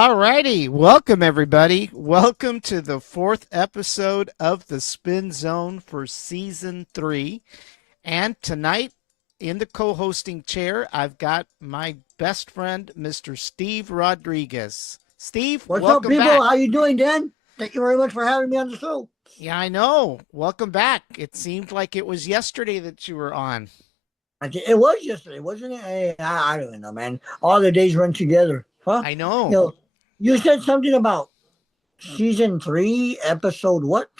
All righty. Welcome, everybody. Welcome to the fourth episode of the Spin Zone for season 3. And tonight, in the co hosting chair, I've got my best friend, Mr. Steve Rodriguez. Steve, What's up, welcome people? back. How you doing, Dan? Thank you very much for having me on the show. Yeah, I know. Welcome back. It seemed like it was yesterday that you were on. It was yesterday, wasn't it? Hey, I don't even know, man. All the days run together, huh? I You know. know, you said something about season 3, episode what?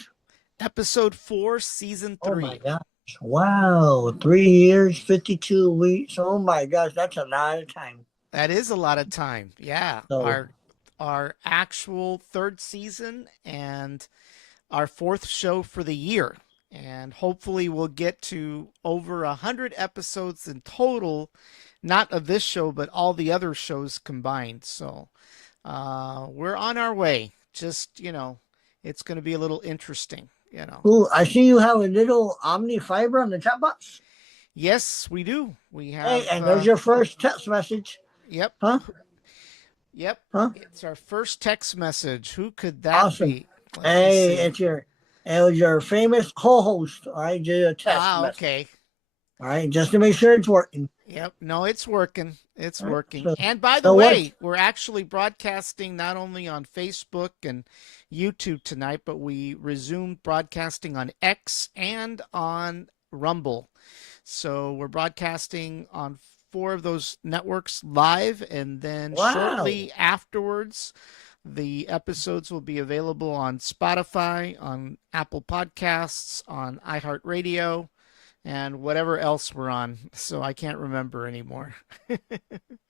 Episode 4, season Oh my 3. gosh! Wow, 3 years, 52 weeks. Oh my gosh, that's a lot of time. That is a lot of time. Yeah. So, Our actual third season and our fourth show for the year. And hopefully we'll get to over 100 episodes in total, not of this show, but all the other shows combined. So we're on our way. Just, it's going to be a little interesting. ooh, I see you have a little Omni fiber on the chat box. Yes, we do. We Hey, have, and there's your first text message, yep, huh? yep. Huh? It's our first text message. Who could that Awesome. be? Let me Hey, see. it was your famous co-host. I did a test Ah, message. okay. All right, just to make sure it's working. Yep. No, it's working. It's All right. working. So, And by the so what? way, we're actually broadcasting not only on Facebook and YouTube tonight, but we resumed broadcasting on X and on Rumble. So we're broadcasting on 4 of those networks live, and then Wow. shortly afterwards, the episodes will be available on Spotify, on Apple Podcasts, on iHeartRadio, and whatever else we're on. So I can't remember anymore.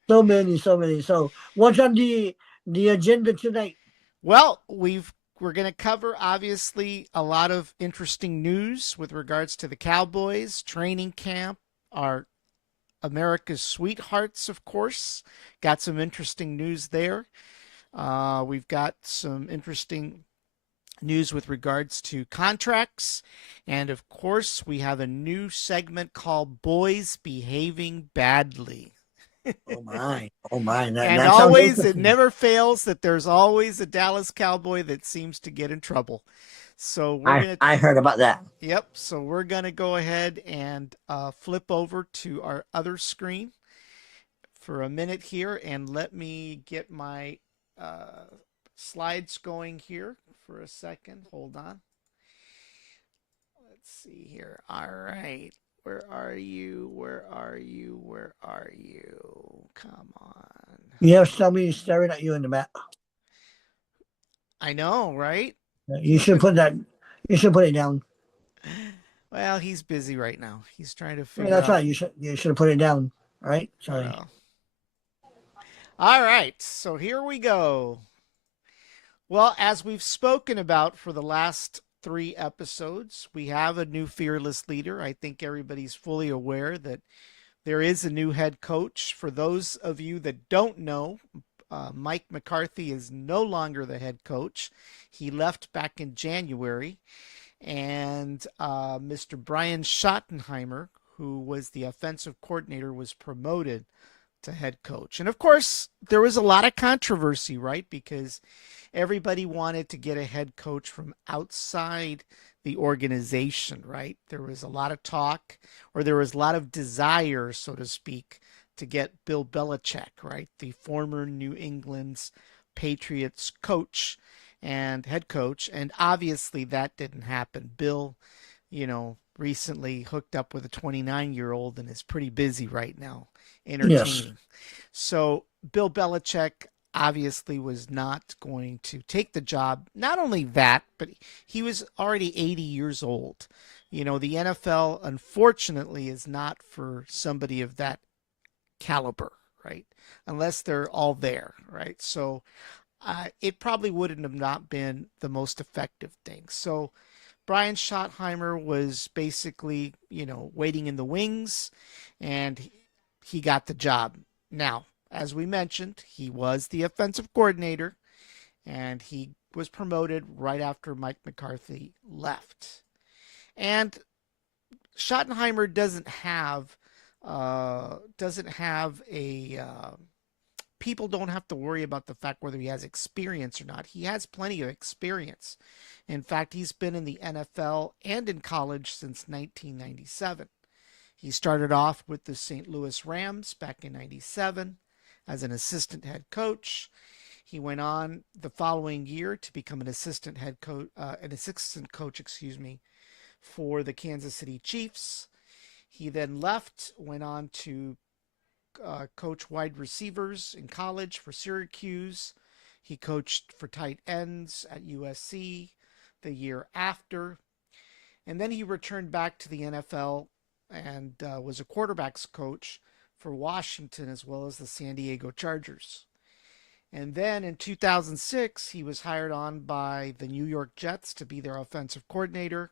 So many, so many. So what's on the agenda tonight? Well, we're going to cover obviously a lot of interesting news with regards to the Cowboys training camp, our America's Sweethearts, of course. Got some interesting news there. We've got some interesting news with regards to contracts. And of course, we have a new segment called Boys Behaving Badly. Oh my, oh my. That, And that sounds always, it interesting. never fails that there's always a Dallas Cowboy that seems to get in trouble. So we're I going to, I heard about that. yep. So we're going to go ahead and flip over to our other screen for a minute here. And let me get my uh, slides going here for a second. Hold on. Let's see here. All right. Where are you? Where are you? Where are you? Come on. You have somebody staring at you in the back. I know, right? You should put that. You should put it down. Well, he's busy right now. He's trying to Yeah, figure that's out. right. You should have put it down. All right. Sorry. Well, all right. So here we go. Well, as we've spoken about for the last 3 episodes, we have a new fearless leader. I think everybody's fully aware that there is a new head coach. For those of you that don't know, Mike McCarthy is no longer the head coach. He left back in January. And Mr. Brian Schottenheimer, who was the offensive coordinator, was promoted to head coach. And of course, there was a lot of controversy, right? Because everybody wanted to get a head coach from outside the organization, right? There was a lot of talk, or there was a lot of desire, so to speak, to get Bill Belichick, right? The former New England's Patriots coach and head coach. And obviously that didn't happen. Bill, recently hooked up with a 29-year-old and is pretty busy right now Yes. entertaining. So Bill Belichick obviously was not going to take the job. Not only that, but he was already 80 years old. The NFL, unfortunately, is not for somebody of that caliber, right? Unless they're all there, right? So it probably wouldn't have not been the most effective thing. So Brian Schottenheimer was basically, waiting in the wings, and he got the job. Now, as we mentioned, he was the offensive coordinator, and he was promoted right after Mike McCarthy left. And Schottenheimer doesn't have a people don't have to worry about the fact whether he has experience or not. He has plenty of experience. In fact, he's been in the NFL and in college since 1997. He started off with the St. Louis Rams back in 97 as an assistant head coach. He went on the following year to become an assistant coach, for the Kansas City Chiefs. He then left, went on to coach wide receivers in college for Syracuse. He coached for tight ends at USC the year after. And then he returned back to the NFL and was a quarterbacks coach for Washington as well as the San Diego Chargers. And then in 2006, he was hired on by the New York Jets to be their offensive coordinator.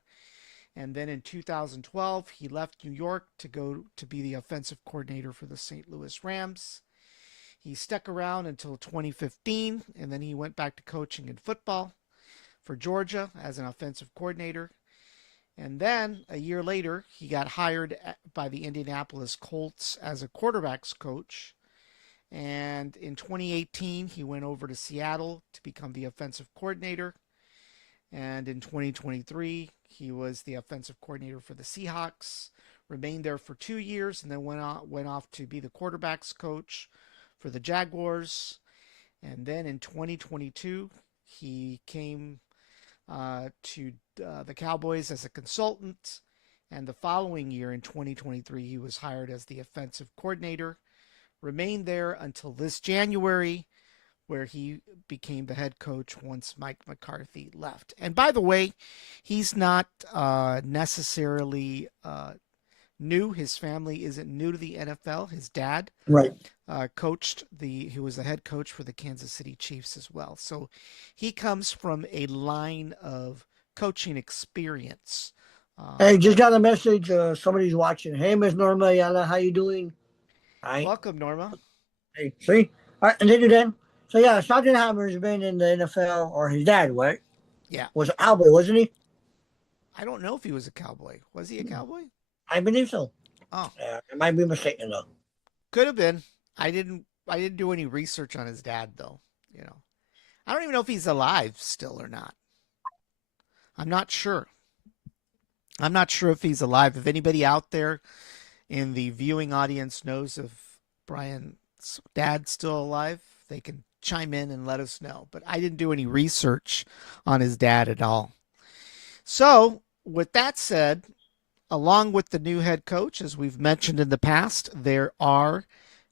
And then in 2012, he left New York to go to be the offensive coordinator for the St. Louis Rams. He stuck around until 2015, and then he went back to coaching in football for Georgia as an offensive coordinator. And then a year later, he got hired by the Indianapolis Colts as a quarterbacks coach. And in 2018, he went over to Seattle to become the offensive coordinator. And in 2023, he was the offensive coordinator for the Seahawks, remained there for 2 years, and then went off to be the quarterbacks coach for the Jaguars. And then in 2022, he came to the Cowboys as a consultant. And the following year, in 2023, he was hired as the offensive coordinator, remained there until this January, where he became the head coach once Mike McCarthy left. And by the way, he's not necessarily new. His family isn't new to the NFL. His dad Right. he was the head coach for the Kansas City Chiefs as well. So he comes from a line of coaching experience. Hey, just got a message. Somebody's watching. Hey, Miss Norma Ayala, how you doing? All right. Welcome, Norma. Hey, see? All right, and then you then. So yeah, Schottenheimer's been in the NFL, or his dad, right? Yeah. Was a Cowboy, wasn't he? I don't know if he was a Cowboy. Was he a Cowboy? I believe so. Oh, I might be mistaken though. could have been. I didn't do any research on his dad though. I don't even know if he's alive still or not. I'm not sure. I'm not sure if he's alive. If anybody out there in the viewing audience knows if Brian's dad's still alive, they can chime in and let us know. But I didn't do any research on his dad at all. So, with that said, along with the new head coach, as we've mentioned in the past, there are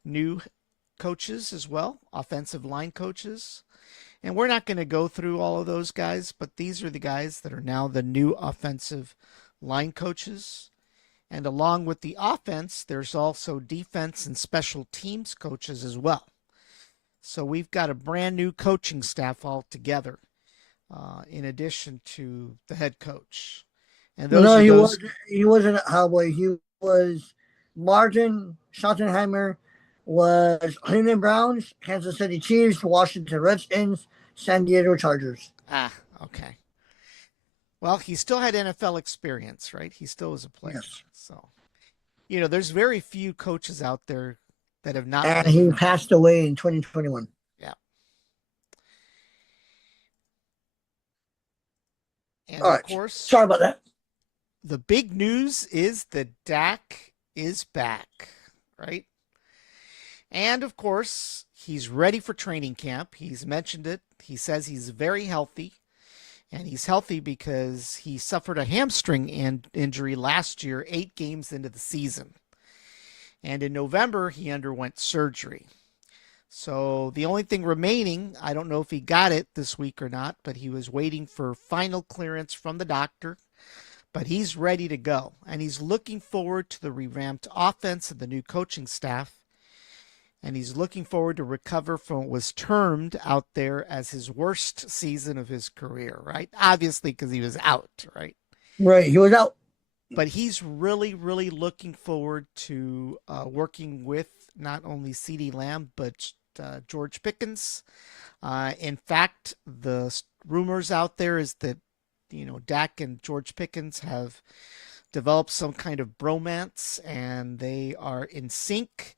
new coaches as well, offensive line coaches. And we're not going to go through all of those guys, but these are the guys that are now the new offensive line coaches. And along with the offense, there's also defense and special teams coaches as well. So we've got a brand new coaching staff altogether, in addition to the head coach. And those he wasn't a Cowboy. He was Martin Schottenheimer, was Cleveland Browns, Kansas City Chiefs, Washington Redskins, San Diego Chargers. Okay. Well, he still had NFL experience, right? He still was a player. Yes. So, there's very few coaches out there that have not. And he passed away in 2021. Yeah. And All of right. course, Sorry about that. The big news is that Dak is back, right? And of course, he's ready for training camp. He's mentioned it. He says he's very healthy. And he's healthy because he suffered a hamstring injury last year, 8 games into the season. And in November, he underwent surgery. So the only thing remaining, I don't know if he got it this week or not, but he was waiting for final clearance from the doctor. But he's ready to go. And he's looking forward to the revamped offense and the new coaching staff. And he's looking forward to recover from what was termed out there as his worst season of his career, right? Obviously, because he was out, right? Right, he was out. But he's really, really looking forward to working with not only CeeDee Lamb, but George Pickens. In fact, the rumors out there is that, Dak and George Pickens have developed some kind of bromance, and they are in sync.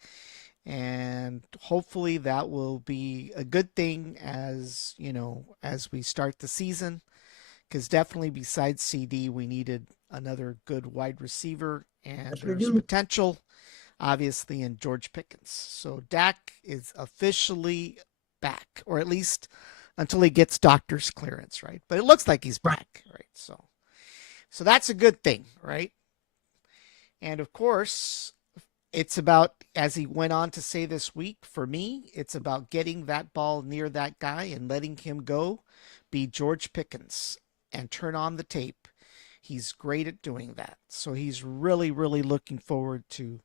And hopefully that will be a good thing as, as we start the season. Because definitely besides CD, we needed another good wide receiver, and Yes, we there's do. potential, obviously, in George Pickens. So Dak is officially back, or at least until he gets doctor's clearance, right? But it looks like he's Right. back, right? So that's a good thing, right? And of course, it's about, as he went on to say this week, for me, it's about getting that ball near that guy and letting him go be George Pickens and turn on the tape. He's great at doing that. So he's really, really looking forward to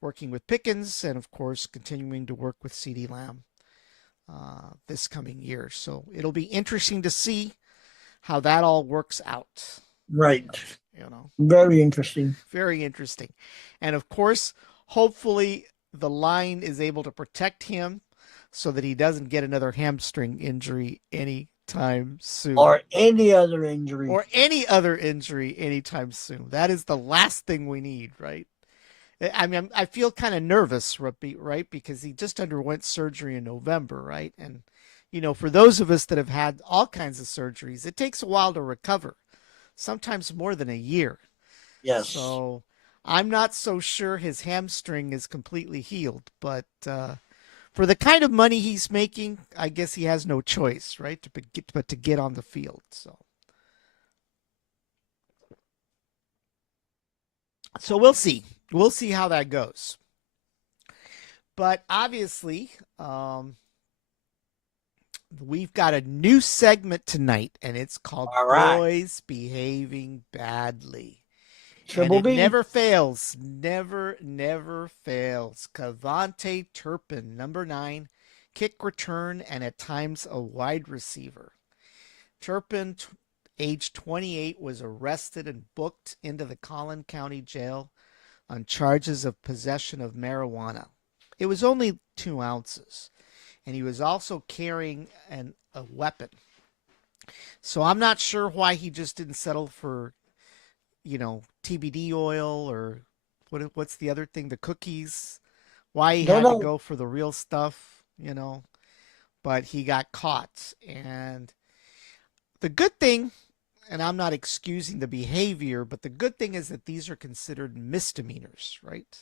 working with Pickens and, of course, continuing to work with CeeDee Lamb this coming year. So it'll be interesting to see how that all works out. Right. You know, Very interesting. very interesting. And of course, hopefully the line is able to protect him so that he doesn't get another hamstring injury anytime soon. Or any other injury. Or any other injury anytime soon. That is the last thing we need, right? I mean, I feel kind of nervous, right? Because he just underwent surgery in November, right? And, for those of us that have had all kinds of surgeries, it takes a while to recover, sometimes more than a year. Yes. So I'm not so sure his hamstring is completely healed, but for the kind of money he's making, I guess he has no choice, right? But to get on the field. So we'll see. We'll see how that goes. But obviously, we've got a new segment tonight, and it's called All right. Boys Behaving Badly. Triple and it B. never fails. Never, never fails. KaVontae Turpin, number 9, kick return, and at times a wide receiver. Turpin, age 28, was arrested and booked into the Collin County Jail on charges of possession of marijuana. It was only 2 ounces, and he was also carrying a weapon. So I'm not sure why he just didn't settle for, TBD oil, or what's the other thing, the cookies. Why he Don't had to know. go for the real stuff, but he got caught. And the good thing, and I'm not excusing the behavior, but the good thing is that these are considered misdemeanors, right?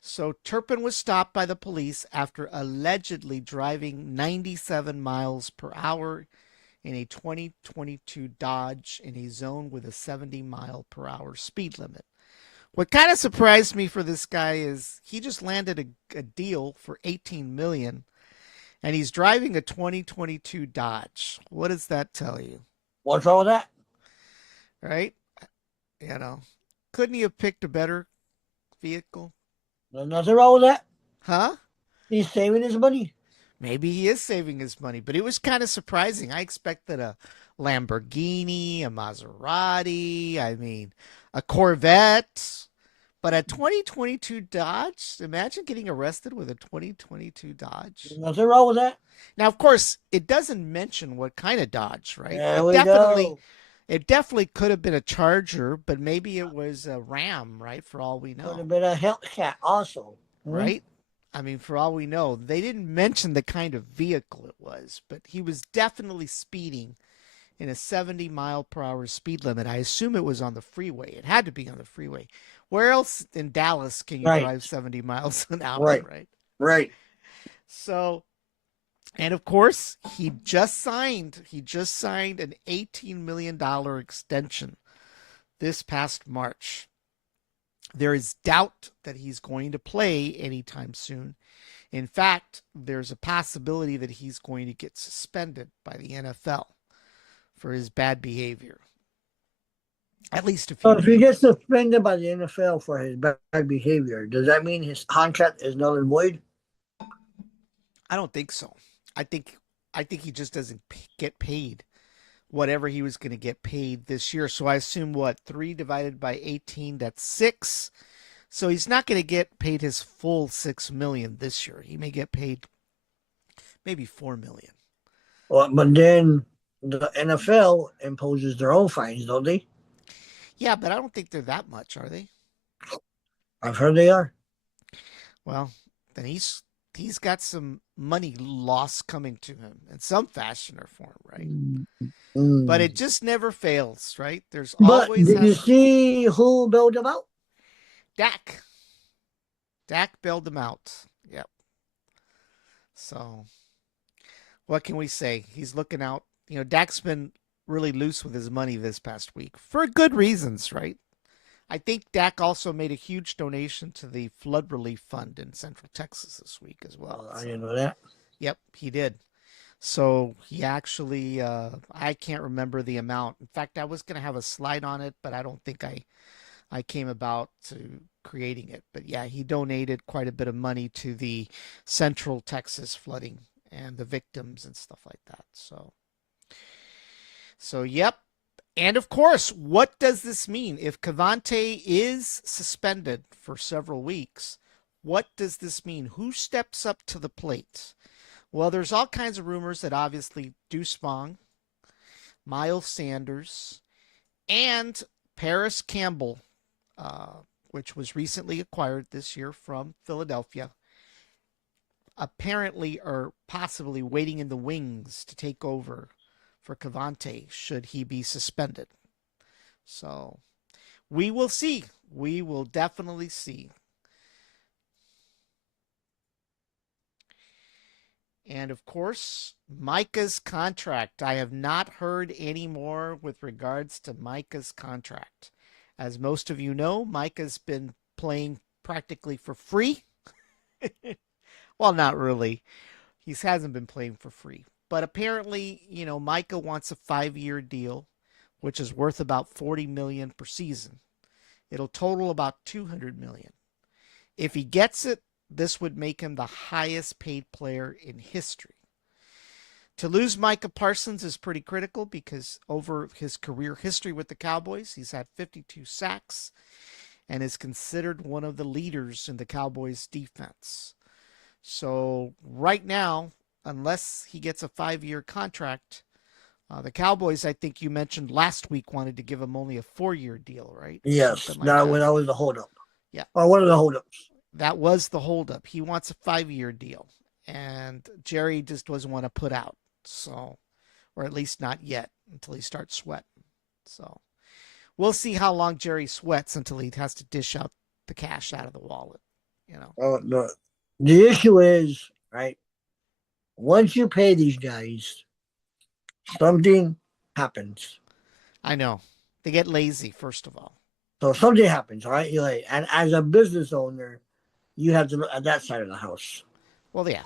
So Turpin was stopped by the police after allegedly driving 97 miles per hour in a 2022 Dodge in a zone with a 70-mile-per-hour speed limit. What kind of surprised me for this guy is he just landed a deal for $18 million, and he's driving a 2022 Dodge. What does that tell you? What's all that? Right? Couldn't he have picked a better vehicle? There's nothing wrong with that. Huh? He's saving his money. Maybe he is saving his money, but it was kind of surprising. I expected a Lamborghini, a Maserati, a Corvette, but a 2022 Dodge. Imagine getting arrested with a 2022 Dodge. There's nothing wrong with that. Now, of course, it doesn't mention what kind of Dodge, right? There we go. It definitely could have been a Charger, but maybe it was a Ram, right? For all we know. Could have been a Hellcat also. Right? For all we know, they didn't mention the kind of vehicle it was, but he was definitely speeding in a 70-mile-per-hour speed limit. I assume it was on the freeway. It had to be on the freeway. Where else in Dallas can you drive 70 miles an hour, right? Right. So, and of course, he just signed an $18 million extension this past March. There is doubt that he's going to play anytime soon. In fact, there's a possibility that he's going to get suspended by the NFL for his bad behavior. At least a few. So if he gets suspended by the NFL for his bad behavior, does that mean his contract is null and void? I don't think so. I think he just doesn't get paid whatever he was going to get paid this year. So I assume 3 divided by 18, that's 6. So he's not going to get paid his full $6 million this year. He may get paid maybe $4 million. Well, but then the NFL imposes their own fines, don't they? Yeah, but I don't think they're that much, are they? I've heard they are. Well, then he's got some money loss coming to him in some fashion or form, right? But it just never fails, right? There's But always did you has see who bailed him out? Dak. Dak bailed him out. Yep. So what can we say? He's looking out. Dak's been really loose with his money this past week for good reasons, right? I think Dak also made a huge donation to the flood relief fund in Central Texas this week as well. I didn't know that. Yep, he did. So he actually, I can't remember the amount. In fact, I was going to have a slide on it, but I don't think I came about to creating it. But yeah, he donated quite a bit of money to the Central Texas flooding and the victims and stuff like that. So yep. And of course, what does this mean? If Cavante is suspended for several weeks, what does this mean? Who steps up to the plate? Well, there's all kinds of rumors that obviously Deuce Vaughn, Miles Sanders, and Paris Campbell, which was recently acquired this year from Philadelphia, apparently are possibly waiting in the wings to take over for Cavante should he be suspended. So we will see. We will definitely see. And of course, Micah's contract. I have not heard any more with regards to Micah's contract. As most of you know, Micah's been playing practically for free. Well, not really. He hasn't been playing for free. But apparently, Micah wants a 5-year deal, which is worth about $40 million per season. It'll total about $200 million. If he gets it, this would make him the highest paid player in history. To lose Micah Parsons is pretty critical because over his career history with the Cowboys, he's had 52 sacks and is considered one of the leaders in the Cowboys defense. So right now, unless he gets a 5-year contract, the Cowboys, I think you mentioned last week, wanted to give him only a 4-year deal, right? Yes, Something like that was the holdup. Yeah. Or one of the holdups. That was the holdup. He wants a 5-year deal, and Jerry just doesn't want to put out. So, or at least not yet until he starts sweating. So, we'll see how long Jerry sweats until he has to dish out the cash out of the wallet. The issue is, right, once you pay these guys, something happens. I know. They get lazy, first of all. So something happens, right? And as a business owner, you have to look at that side of the house. Well, yeah.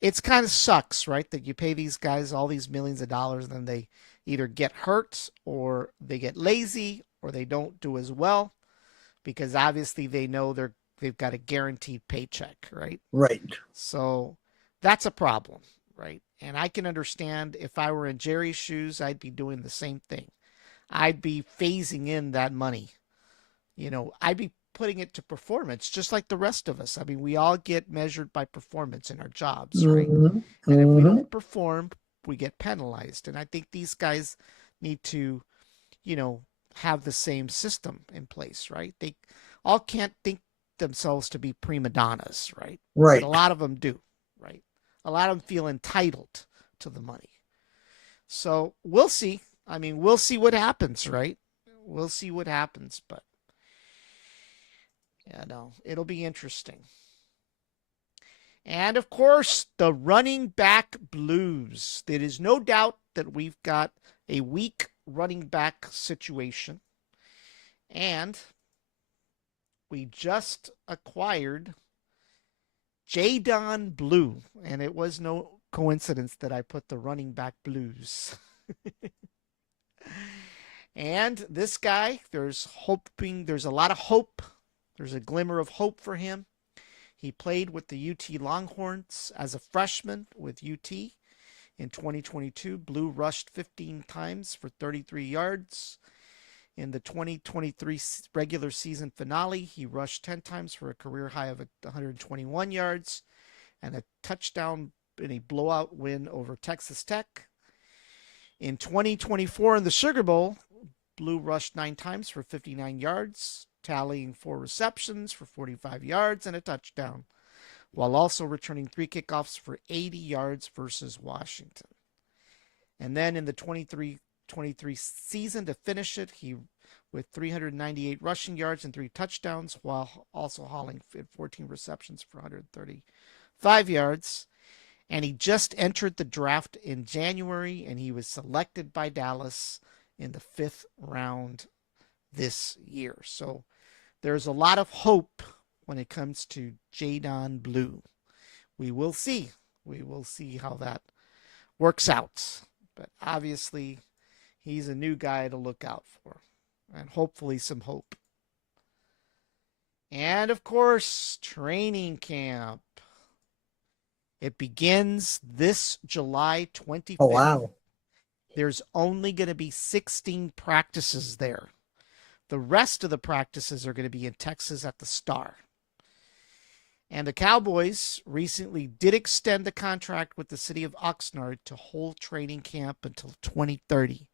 It's kind of sucks, right, that you pay these guys all these millions of dollars and then they either get hurt or they get lazy or they don't do as well because obviously they know they've got a guaranteed paycheck, right? Right. So that's a problem, right? And I can understand if I were in Jerry's shoes, I'd be doing the same thing. I'd be phasing in that money. I'd be putting it to performance, just like the rest of us. I mean, we all get measured by performance in our jobs, right? And if we don't perform, we get penalized. And I think these guys need to, have the same system in place, right? They all can't think themselves to be prima donnas, right? Right. But a lot of them do, right? A lot of them feel entitled to the money. So we'll see. I mean, we'll see what happens, right? We'll see what happens, but it'll be interesting. And of course, the running back blues. There is no doubt that we've got a weak running back situation. And we just acquired Jadon Blue. And it was no coincidence that I put the running back blues. And this guy, there's a lot of hope. There's a glimmer of hope for him. He played with the UT Longhorns as a freshman with UT in 2022. Blue rushed 15 times for 33 yards. In the 2023 regular season finale, he rushed 10 times for a career high of 121 yards and a touchdown in a blowout win over Texas Tech. In 2024 in the Sugar Bowl, Blue rushed 9 times for 59 yards, tallying 4 receptions for 45 yards and a touchdown. while also returning 3 kickoffs for 80 yards versus Washington. And then in the 23 season to finish it, he with 398 rushing yards and 3 touchdowns, while also hauling 14 receptions for 135 yards. And he just entered the draft in January, and he was selected by Dallas in the 5th round this year. So there's a lot of hope when it comes to Jadon Blue. We will see. We will see how that works out. But obviously, he's a new guy to look out for. And hopefully some hope. And of course, training camp. It begins this July 25th. Oh, wow. There's only going to be 16 practices there. The rest of the practices are going to be in Texas at the Star. And the Cowboys recently did extend the contract with the city of Oxnard to hold training camp until 2030.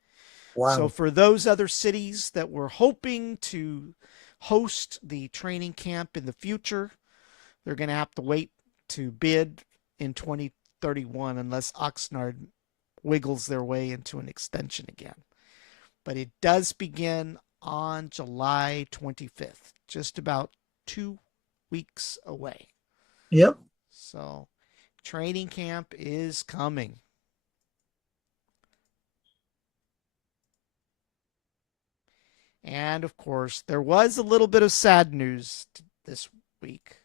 Wow. So for those other cities that were hoping to host the training camp in the future, they're going to have to wait to bid in 2031 unless Oxnard wiggles their way into an extension again. But it does begin on July 25th, just about 2 weeks away. Yep. So training camp is coming. And of course, there was a little bit of sad news this week.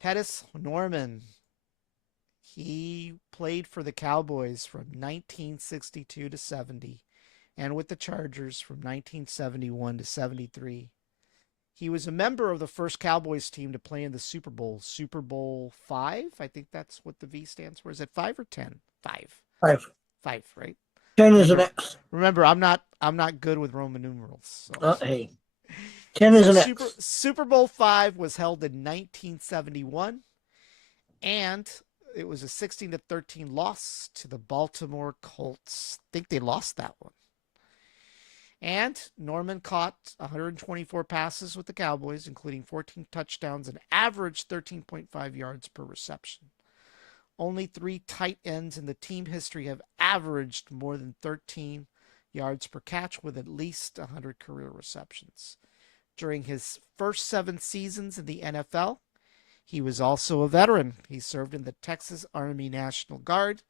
Pettis Norman, he played for the Cowboys from 1962 to 70 and with the Chargers from 1971 to 73. He was a member of the first Cowboys team to play in the Super Bowl, Super Bowl 5. I think that's what the V stands for. Is it 5 or 10? 5. 5. 5, right? 10 is an X. Remember, I'm not good with Roman numerals. So. Hey. 10 is an X. Super Bowl 5 was held in 1971, and it was a 16-13 loss to the Baltimore Colts. I think they lost that one. And Norman caught 124 passes with the Cowboys, including 14 touchdowns and averaged 13.5 yards per reception. Only 3 tight ends in the team history have averaged more than 13 yards per catch with at least 100 career receptions. During his first 7 seasons in the NFL, he was also a veteran. He served in the Texas Army National Guard,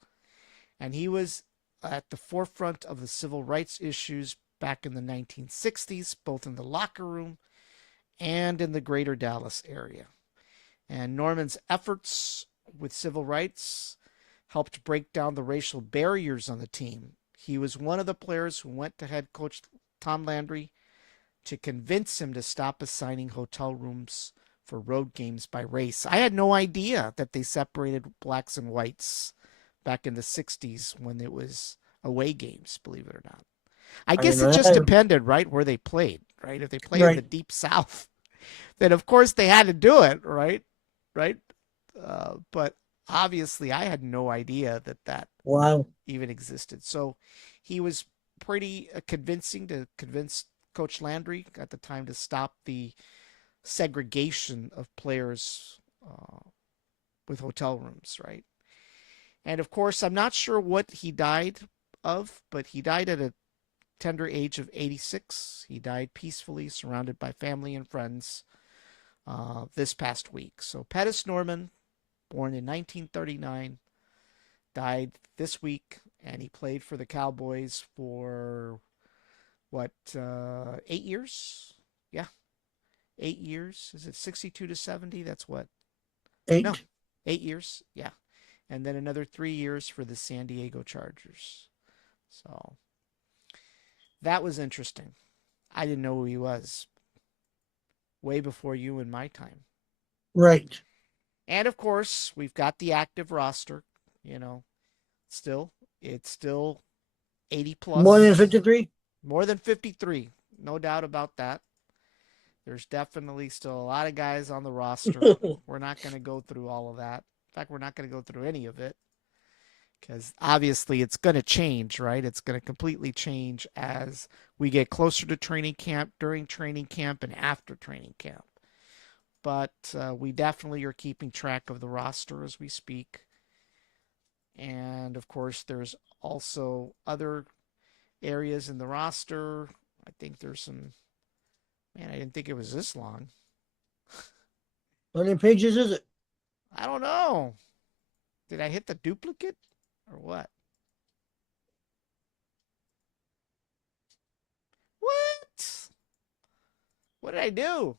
and he was at the forefront of the civil rights issues back in the 1960s, both in the locker room and in the greater Dallas area. And Norman's efforts with civil rights helped break down the racial barriers on the team. He was one of the players who went to head coach Tom Landry to convince him to stop assigning hotel rooms for road games by race. I had no idea that they separated blacks and whites back in the 60s when it was away games, believe it or not. I guess it just depended, right, where they played, right? If they played in the deep South, then of course they had to do it, right? But obviously I had no idea that even existed. So he was pretty convincing to convince Coach Landry at the time to stop the segregation of players with hotel rooms, right? And of course, I'm not sure what he died of, but he died at a tender age of 86. He died peacefully, surrounded by family and friends this past week. So Pettis Norman, born in 1939, died this week, and he played for the Cowboys for 8 years? Yeah. 8 years. Is it 62 to 70? That's what? 8. No, 8 years. Yeah. And then another 3 years for the San Diego Chargers. So that was interesting. I didn't know who he was. Way before you and my time. Right. And of course, we've got the active roster, it's still 80 plus. More than 53? More than 53. No doubt about that. There's definitely still a lot of guys on the roster. We're not going to go through all of that. In fact, we're not going to go through any of it because obviously it's going to change, right? It's going to completely change as we get closer to training camp, during training camp, and after training camp. but we definitely are keeping track of the roster as we speak. And of course, there's also other areas in the roster. I think there's some. Man, I didn't think it was this long. How many pages is it? I don't know. Did I hit the duplicate or what? What? What did I do?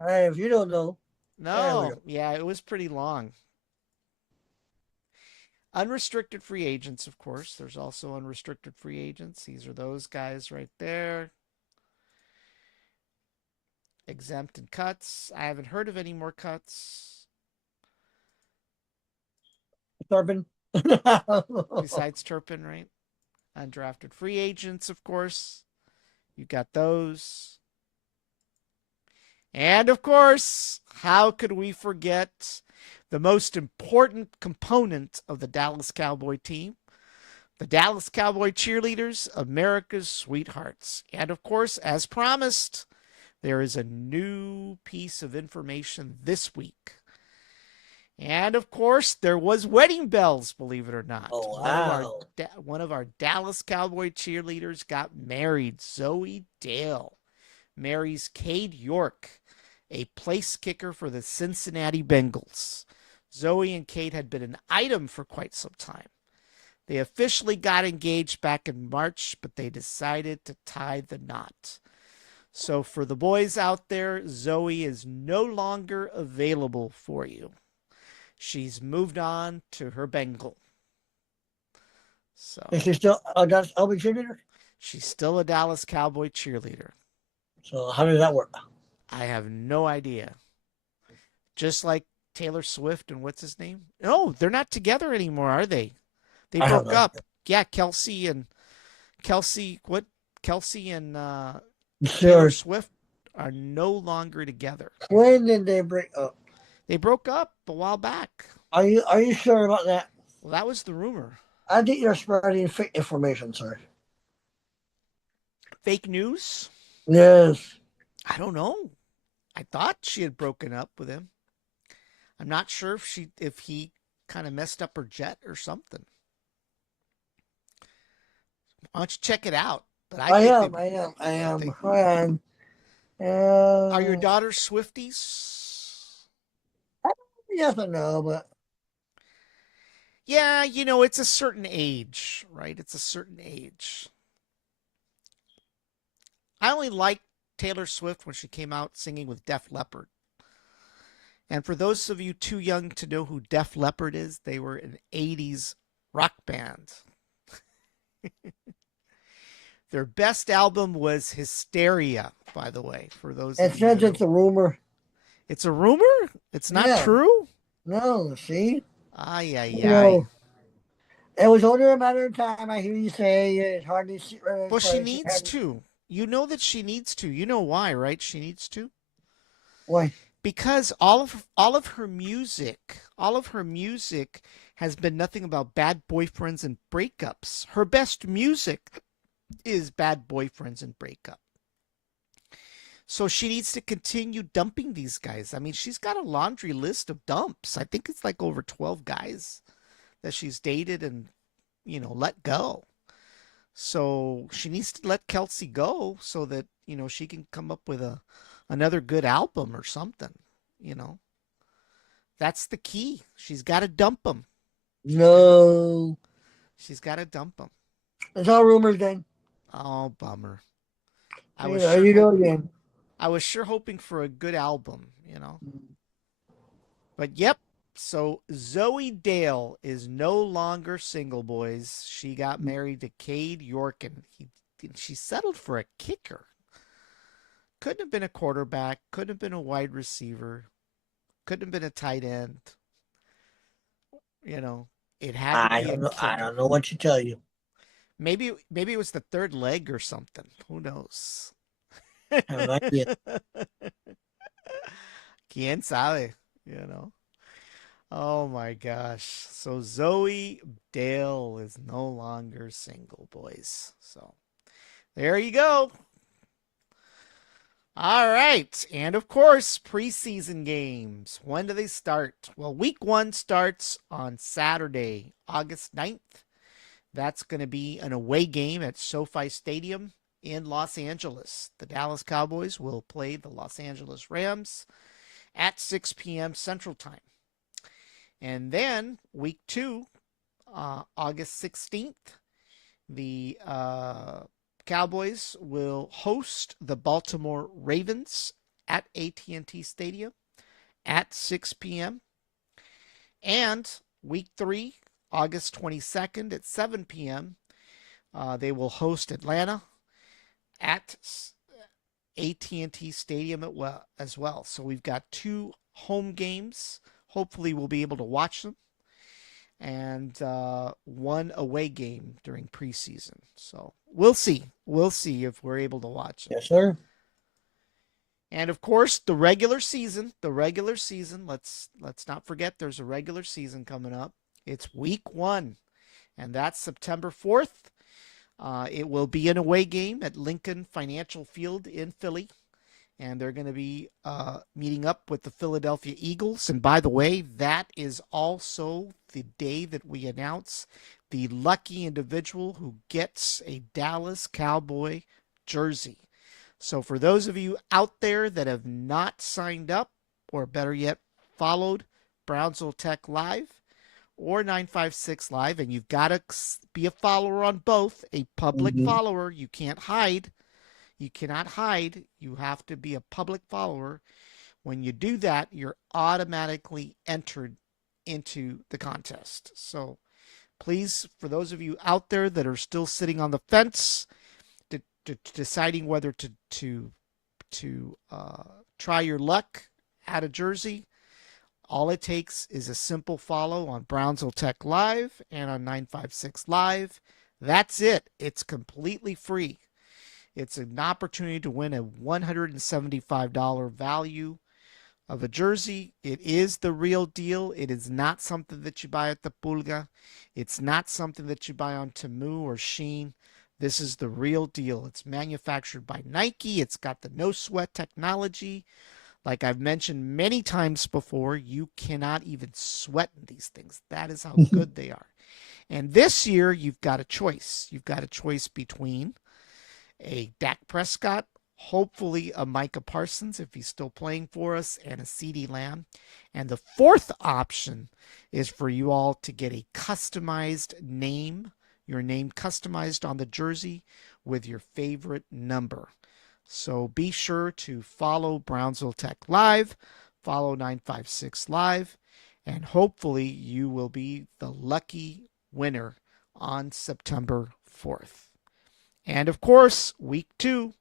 Hey, if you don't know, there we No. go. Yeah, it was pretty long. Unrestricted free agents, of course. There's also unrestricted free agents. These are those guys right there. Exempt and cuts. I haven't heard of any more cuts Turpin. besides Turpin, right? Undrafted free agents, of course. You got those. And of course, how could we forget the most important component of the Dallas Cowboy team? The Dallas Cowboy cheerleaders, America's sweethearts. And of course, as promised, there is a new piece of information this week. And of course, there was wedding bells, believe it or not. Oh, wow. One of our Dallas Cowboy cheerleaders got married. Zoe Dale marries Cade York, a place kicker for the Cincinnati Bengals. Zoe and Cade had been an item for quite some time. They officially got engaged back in March, but they decided to tie the knot. So for the boys out there, Zoe is no longer available for you. She's moved on to her Bengal. So Is she still a Dallas Cowboy cheerleader? she's still a Dallas Cowboy cheerleader. So how does that work? I have no idea. Just like Taylor Swift and what's his name? No, they're not together anymore, are they? They I have broke no up. idea. Yeah, Kelsey and Taylor Sure. Swift are no longer together. When did they break up? They broke up a while back. Are you sure about that? Well, that was the rumor. I think you're spreading fake information, sir. Fake news? Yes. I don't know. I thought she had broken up with him. I'm not sure if he kind of messed up her jet or something. Why don't you check it out? But I think am. they, I am. they- I am. are your daughters Swifties? Yes and no, but Yeah, it's a certain age, right? It's a certain age. I only liked Taylor Swift when she came out singing with Def Leppard. And for those of you too young to know who Def Leppard is, they were an 80s rock band. Their best album was Hysteria, by the way, for those it of you. says it's a rumor. It's a rumor? It's not Yeah. true? No, see? Ay, ay, You ay. know, it was only a matter of time. I hear you say it's hardly see. Well, she needs to. You know that she needs to. You know why, right? She needs to. Why? Because all of her music has been nothing about bad boyfriends and breakups. Her best music is bad boyfriends and breakup. So she needs to continue dumping these guys. I mean, she's got a laundry list of dumps. I think it's like over 12 guys that she's dated and, let go. So she needs to let Kelsey go so that, she can come up with another good album or something, That's the key. She's got to dump them. No. She's got to dump them. It's all rumors then. Oh, bummer. I was sure hoping for a good album, But yep. So Zoe Dale is no longer single, boys. She got married to Cade York, and she settled for a kicker. Couldn't have been a quarterback. Couldn't have been a wide receiver. Couldn't have been a tight end. It had to be a kicker. I don't know what to tell you. Maybe it was the third leg or something. Who knows? I have no idea. Quién sabe, Oh my gosh. So Zoe Dale is no longer single, boys. So there you go. All right. And of course, preseason games. When do they start? Well, week 1 starts on Saturday, August 9th. That's going to be an away game at SoFi Stadium in Los Angeles. The Dallas Cowboys will play the Los Angeles Rams at 6 p.m. Central Time. And then week 2, August 16th, the Cowboys will host the Baltimore Ravens at AT&T Stadium at 6 p.m. And week 3, August 22nd at 7 p.m., they will host Atlanta at AT&T Stadium as well. So we've got 2 home games. Hopefully we'll be able to watch them. And 1 away game during preseason. So we'll see. We'll see if we're able to watch them. Yes, sir. And of course, the regular season. Let's not forget there's a regular season coming up. It's week 1, and that's September 4th. It will be an away game at Lincoln Financial Field in Philly. And they're going to be meeting up with the Philadelphia Eagles. And by the way, that is also the day that we announce the lucky individual who gets a Dallas Cowboy jersey. So for those of you out there that have not signed up, or better yet, followed Brownsville Tech Live or 956 Live, and you've got to be a follower on both, a public follower, you can't hide. You cannot hide. You have to be a public follower. When you do that, you're automatically entered into the contest. So please, for those of you out there that are still sitting on the fence, deciding whether to try your luck at a jersey, all it takes is a simple follow on Brownsville Tech Live and on 956 Live. That's it. It's completely free. It's an opportunity to win a $175 value of a jersey. It is the real deal. It is not something that you buy at the Pulga. It's not something that you buy on Temu or Shein. This is the real deal. It's manufactured by Nike. It's got the no sweat technology. Like I've mentioned many times before, you cannot even sweat in these things. That is how good they are. And this year, you've got a choice. You've got a choice between a Dak Prescott, hopefully a Micah Parsons if he's still playing for us, and a CeeDee Lamb. And the fourth option is for you all to get a customized name, your name customized on the jersey with your favorite number. So be sure to follow Brownsville Tech Live, follow 956 Live, and hopefully you will be the lucky winner on September 4th. And of course, week 2,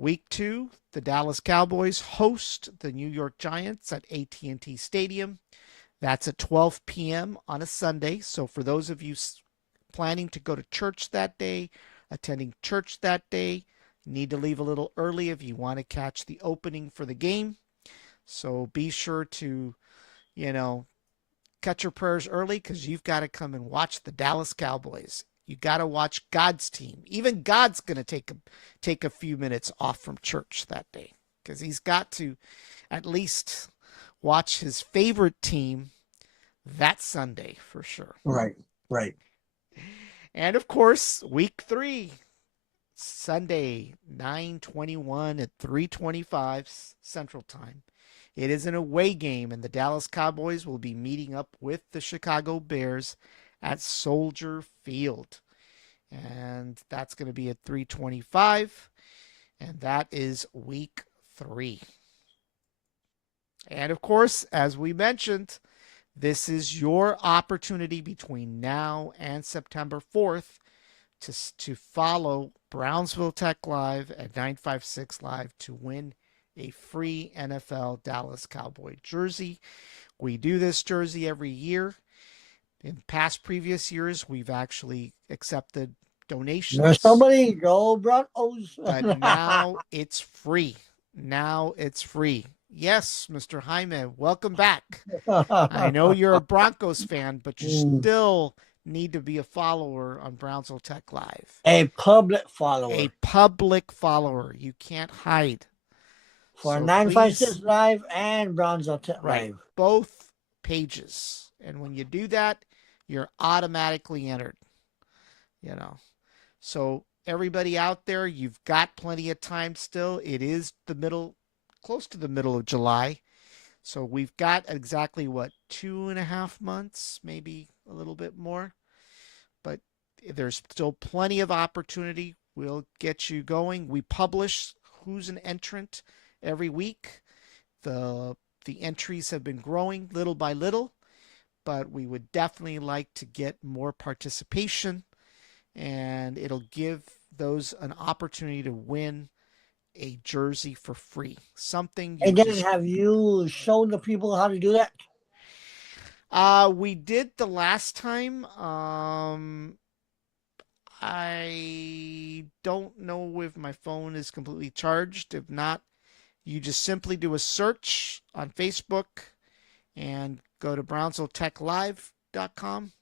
the Dallas Cowboys host the New York Giants at AT&T Stadium. That's at 12 p.m. on a Sunday. So for those of you planning to go to church that day, attending church that day, you need to leave a little early if you want to catch the opening for the game. So be sure to, cut your prayers early because you've got to come and watch the Dallas Cowboys. You got to watch God's team. Even God's going to take a few minutes off from church that day because he's got to at least watch his favorite team that Sunday for sure. Right. And of course, week 3, Sunday, 9/21 at 3:25 Central Time. It is an away game, and the Dallas Cowboys will be meeting up with the Chicago Bears at Soldier Field. And that's going to be at 3:25. And that is week 3. And of course, as we mentioned, this is your opportunity between now and September 4th to follow Brownsville Tech Live at 956 Live to win a free NFL Dallas Cowboy jersey. We do this jersey every year. In past previous years, we've actually accepted donations. There's somebody go Broncos. But now it's free. Yes, Mr. Jaime, welcome back. I know you're a Broncos fan, but you still need to be a follower on Brownsville Tech Live. A public follower. A public follower. You can't hide. for So 956 please, Live and Bronzo right, Live. both pages. And when you do that, you're automatically entered, you know. So everybody out there, you've got plenty of time still. It is the middle, close to the middle of July. So we've got exactly what, 2.5 months, maybe a little bit more. But there's still plenty of opportunity. We'll get you going. We publish who's an entrant every week. The the entries have been growing little by little, but we would definitely like to get more participation, and it'll give those an opportunity to win a jersey for free. Something you Again, just have you shown the people how to do that? we did the last time. I don't know if my phone is completely charged. If not, you just simply do a search on Facebook and go to BrownsvilleTechLive.com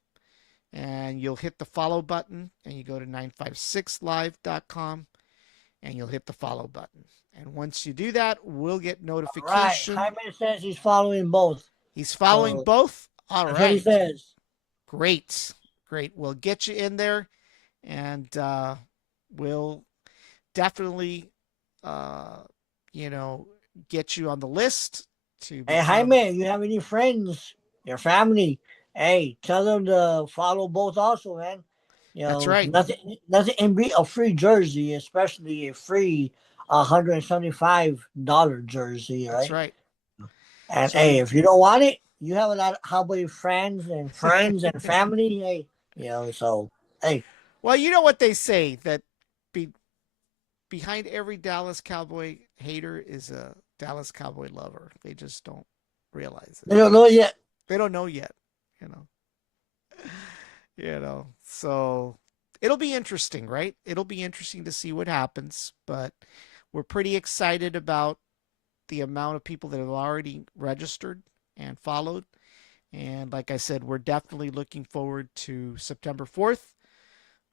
and you'll hit the follow button and you go to 956live.com and you'll hit the follow button. And once you do that, we'll get Right. notification. Jaime says he's following both. He's following So both. All that's what he right. says. Great. Great. We'll get you in there and we'll definitely, uh, you know, get you on the list to Hey, become. Jaime, you have any friends, your family? Hey, tell them to follow both also, man. That's right. Nothing and be a free jersey, especially a free $175 jersey, That's right? right. And So hey, you, if you don't want it, you have a lot of Cowboy friends and family. Hey, so hey, well, you know what they say that be, behind every Dallas Cowboy hater is a Dallas Cowboy lover. They just don't realize it. they don't know yet. They don't know yet, you know. So it'll be interesting, right? It'll be interesting to see what happens, but we're pretty excited about the amount of people that have already registered and followed. And like I said, we're definitely looking forward to September 4th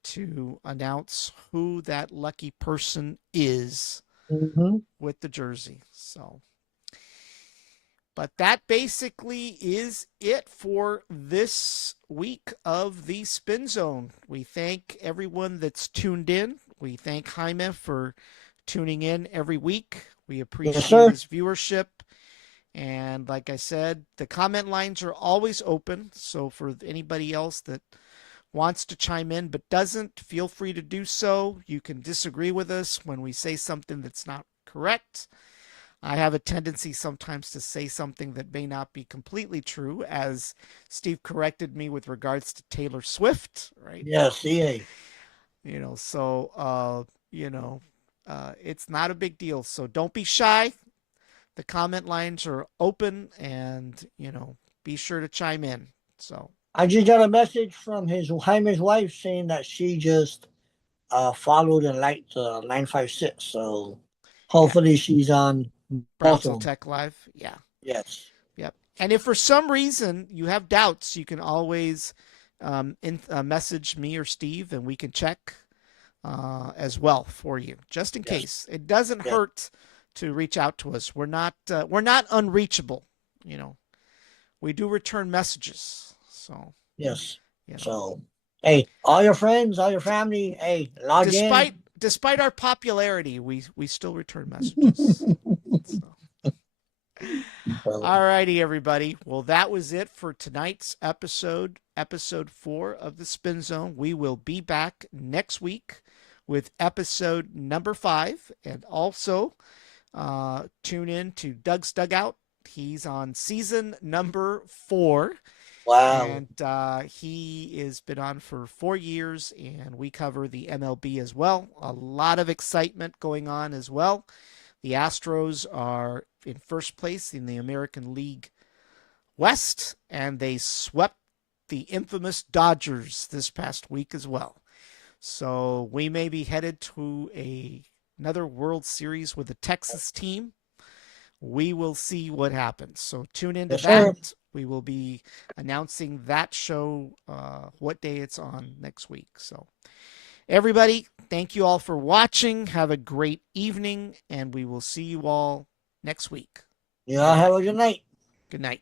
to announce who that lucky person is Mm-hmm. with the jersey. So, but that basically is it for this week of the Spin Zone. We thank everyone that's tuned in. We thank Jaime for tuning in every week. We Yes, appreciate sir. his viewership. And like I said, the comment lines are always open. So for anybody else that wants to chime in but doesn't, feel free to do so. You can disagree with us when we say something that's not correct. I have a tendency sometimes to say something that may not be completely true, as Steve corrected me with regards to Taylor Swift, right? Yes, CA. So it's not a big deal. So don't be shy. The comment lines are open, and be sure to chime in. So I just got a message from his Jaime's wife saying that she just followed and liked 956. So yeah, hopefully she's on both of Brownsville them. Tech Live. Yeah. Yes. Yep. And if for some reason you have doubts, you can always message me or Steve, and we can check as well for you, just in Yes. case. It doesn't Yes. hurt to reach out to us. We're not unreachable. You know, we do return messages. So Yes. you know, So hey, all your friends, all your family, hey, log in. despite our popularity, we still return messages. So. So, All righty, everybody. Well, that was it for tonight's episode 4 of the Spin Zone. We will be back next week with episode number 5, and also tune in to Doug's Dugout. He's on season number 4, wow. and he has been on for 4 years, and we cover the MLB as well. A lot of excitement going on as well. The Astros are in first place in the American League West, and they swept the infamous Dodgers this past week as well. So we may be headed to another World Series with the Texas team. We will see what happens. So tune into Yes, sir. that. We will be announcing that show, what day it's on next week. So everybody, thank you all for watching. Have a great evening, and we will see you all next week. Yeah, have a good night. Good night.